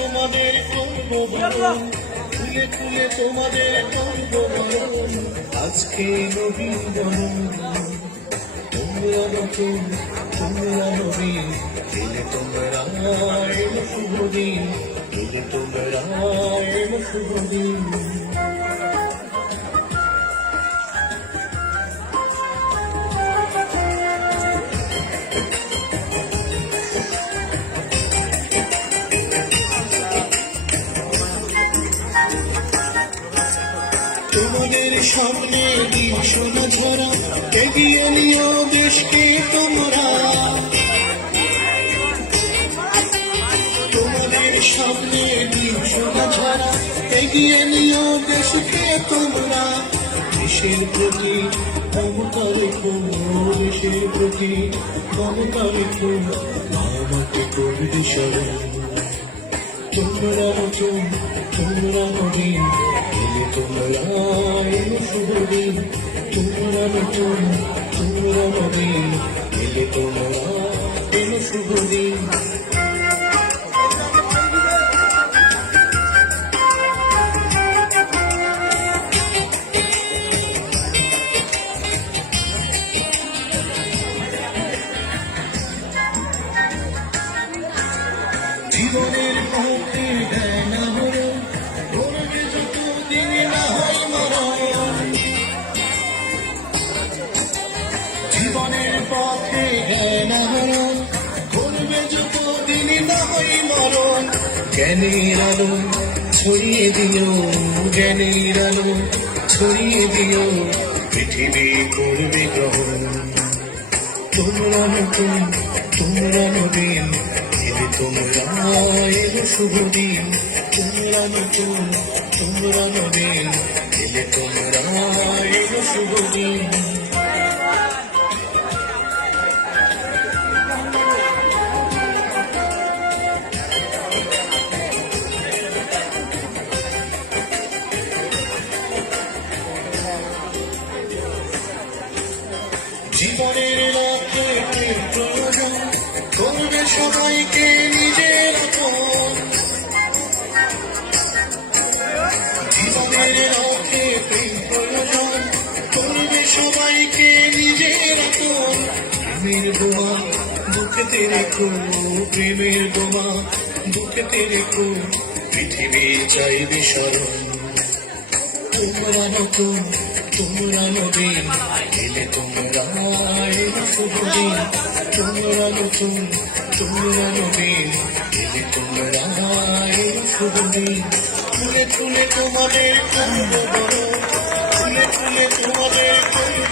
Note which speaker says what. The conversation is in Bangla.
Speaker 1: তোমাদের করব তুলে তুলে তোমাদের করব আজকে নবীন বরণ তোমরা নতুন তোমরা নবীন এলে তোমরা এলো শুভদিন দিলে তোমরা এলো শুভদিন তোমাদের সামনে দিন সোনা ঝরা। এগিয়ে নিও দেশকে তোমরা। তোমাদের সামনে দিন ঝরা। এগিয়ে নিও দেশকে তোমরা। দেশের প্রতি মমতা রেখো দেশের প্রতি মমতা রেখো আমাকে করবে স্মরণ তোমরা নতুন, তোমরা নবীন তোমরা শুভদিন তোমরা নতুন তোমরা নবীন এলে তোমরা এলো জীবনের পথে দেয় পথে দেয় না হলো ধরবে যত দিন না হয় মরণ। জ্ঞানের আলো ছড়িয়ে দিও, জ্ঞানের আলো ছড়িয়ে দিও, পৃথিবী করবে গ্রহণ। তোমরা নতুন তোমরা নবীন এলে তোমরা এলো শুভদিন তোমরা নতুন তোমরা নবীন জীবনের লক্ষ্যে প্রয়োজন। করবে সবাইকে নিজের জীবনের লক্ষ্যে প্রয়োজন। করবে সবাইকে নিজের আপন প্রেমের বোমা বুকেতে রেখো, প্রেমের বোমা বুকেতে রেখো, পৃথিবী চাইবে স্মরণ। তোমরা নতুন তোমরা নবীন এলে তোমরা শুভদিন তোমরা নতুন, তোমরা নবীন এলে তোমরা শুভদিন ফুলে ফুলে তোমাদের করব ফুলে ফুলে তোমাদের